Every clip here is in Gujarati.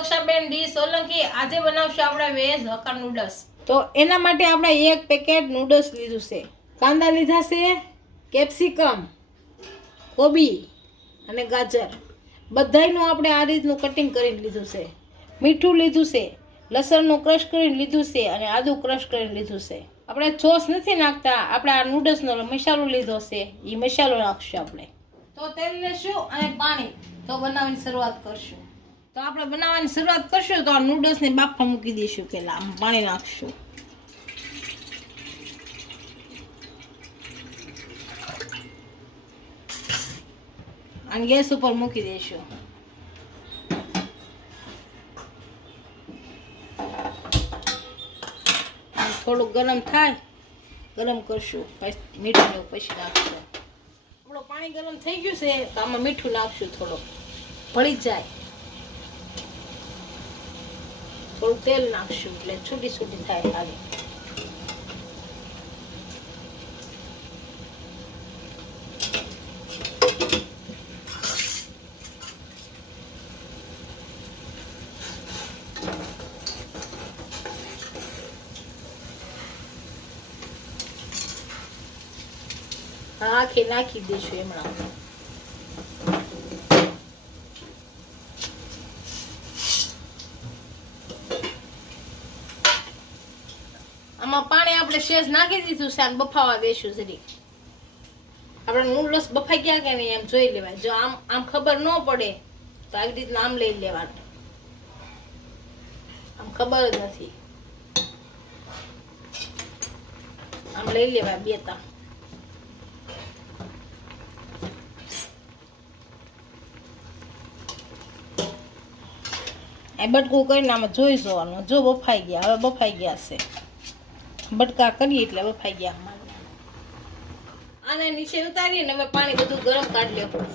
સુરક્ષાબેન ડી સોલંકી આજે બનાવશું આપણે વેજ હક્કા નૂડલ્સ। તો એના માટે આપણે એક પેકેટ નૂડલ્સ લીધું છે, કાંદા લીધા છે, કેપ્સિકમ, કોબી અને ગાજર બધાયનું આપણે આ રીતનું કટિંગ કરીને લીધું છે, મીઠું લીધું છે, લસણનું ક્રશ કરીને લીધું છે અને આદુ ક્રશ કરીને લીધું છે। આપણે સોસ નથી નાખતા, આપણે આ નૂડલ્સનો મસાલો લીધો છે, એ મસાલો નાખશું આપણે। તો તેલ લેશું અને પાણી, તો બનાવવાની શરૂઆત કરશું। તો આપણે બનાવવાની શરૂઆત કરશું તો આ નૂડલ્સને બાફવા મૂકી દઈશું, પહેલા આમ પાણી નાખશું, અને ગેસ ઉપર મૂકી દઈશું। થોડુંક ગરમ થાય, ગરમ કરશું, પછી મીઠું પછી નાખશું। આપણું પાણી ગરમ થઈ ગયું છે તો આમાં મીઠું નાખશું, થોડુંક ભળી જાય, થોડું તેલ નાખશું એટલે છૂટી છૂટી થાય સારી। આખી નાખી દઈશું એમણા। આમાં પાણી આપણે શેષ નાખી દીધું છે, બફાવા દઈશું જરી। આપણે નૂડલ્સ બફાઈ ગયા કે નહીં એમ જોઈ લેવાય, જો આમ આમ ખબર ન પડે તો આવી રીતના આમ લઈ લેવાનું, આમ ખબર જ નથી આમ લઈ લેવાય બે ત્રણ। બટકું કરીને આમાં જોઈ જોવાનું, જો બફાઈ ગયા, હવે બફાઈ ગયા છે, બટકા કરીએ એટલે બફાઈ ગયા। આને નીચે ઉતારીને હવે પાણી બધું ગરમ કાઢી લેવું,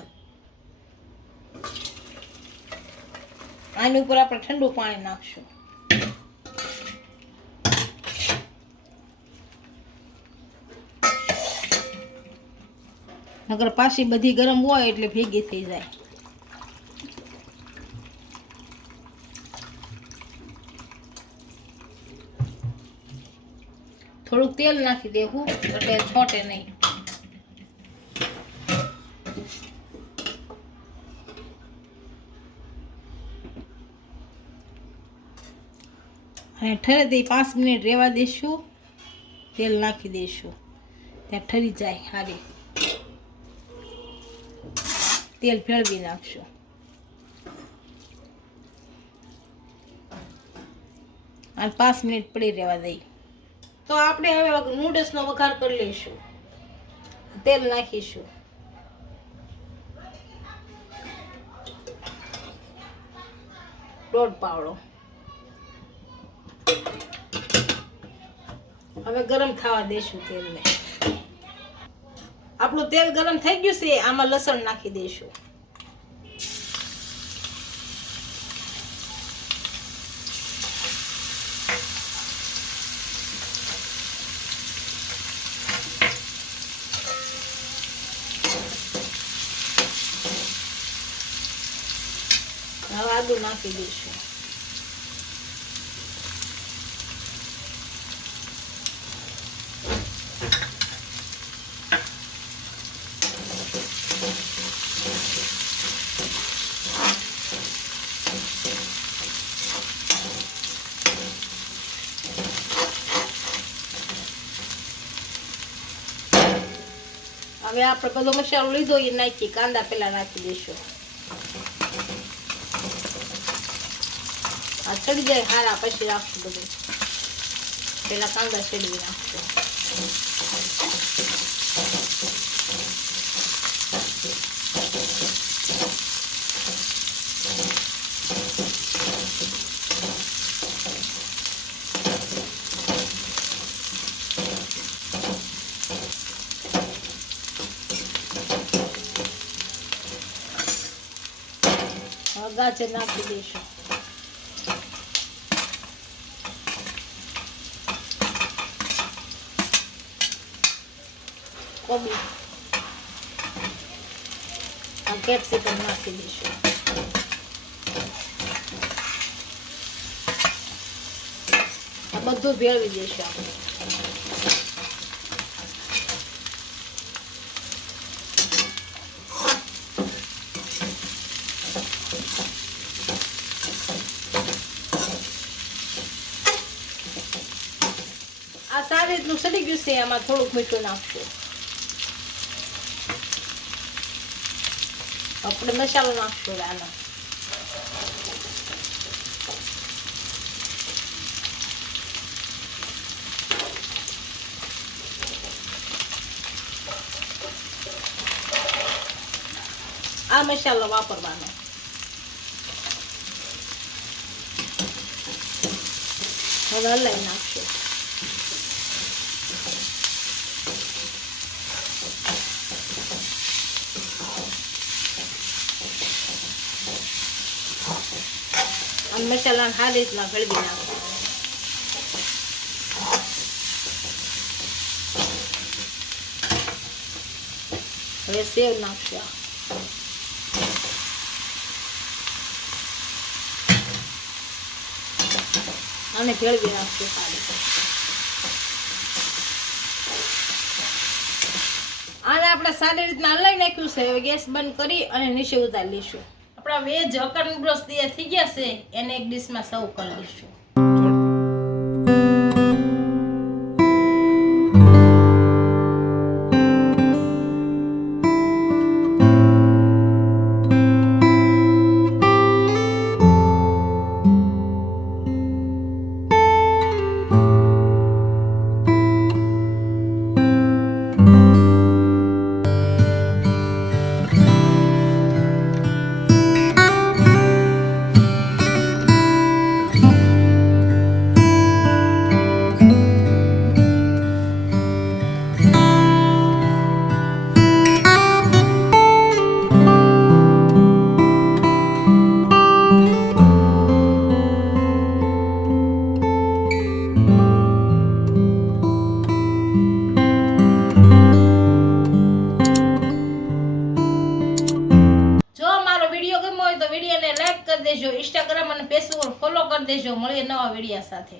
આની ઉપર આપણે ઠંડુ પાણી નાખશું। નકર પાછી બધી ગરમ હોય એટલે ભેગી થઈ જાય। થોડુંક તેલ નાખી દેવું એટલે છોટે નહીં। અને ઠરે દઈ 5 મિનિટ રહેવા દઈશું, તેલ નાખી દઈશું ત્યાં ઠરી જાય સારી, તેલ ભેળવી નાખશું અને 5 મિનિટ પડી રહેવા દઈ। તો આપણે હવે નૂડલ્સનો વઘાર કરી લઈશું, તેલ નાખીશું, દોઢ પાવડો, હવે ગરમ થવા દઈશું તેલને। આપણું તેલ ગરમ થઈ ગયું છે, આમાં લસણ નાખી દઈશું, હવે આદુ નાખી દઈશું, હવે આપણે બધો મસાલો લીધો એ નાખી, કાંદા પેલા નાખી દઈશું, આ ચડી જાય હારા પછી રાખશું બધું, પેલા કાંદા ચડવી નાખશું। ગાજર નાખી દઈશું, કોબી, આ કેપ્સિકમ નાખી દઈશું, બધું ભેળવી દઈશું આપણે. આ સારી રીતનું સડી ગયું છે. એમાં થોડુંક મીઠું નાખશું. આપણે મસાલો નાખશું આનો. આ મસાલો વાપરવાનો. હવે હલાવી નાખશું. આ મસાલા સારી રીતના ભેળવી નાખશું. હવે સેવ નાખશું. અને ભેળવી નાખશું સારી. આને આપણે સારી રીતના હલાવી નાખ્યું છે. હવે ગેસ બંધ કરી અને નીચે ઉતારી લઈશું. આપણા વેજ હક્કા નૂડલ્સ તૈયાર થઈ ગયા છે. એને એક ડીશમાં સર્વ કરી લઈશું. તો વિડીયોને લાઈક કરી દેજો. ઇન્સ્ટાગ્રામ અને ફેસબુક ફોલો કરી દેજો. મળીએ નવા વિડીયો સાથે.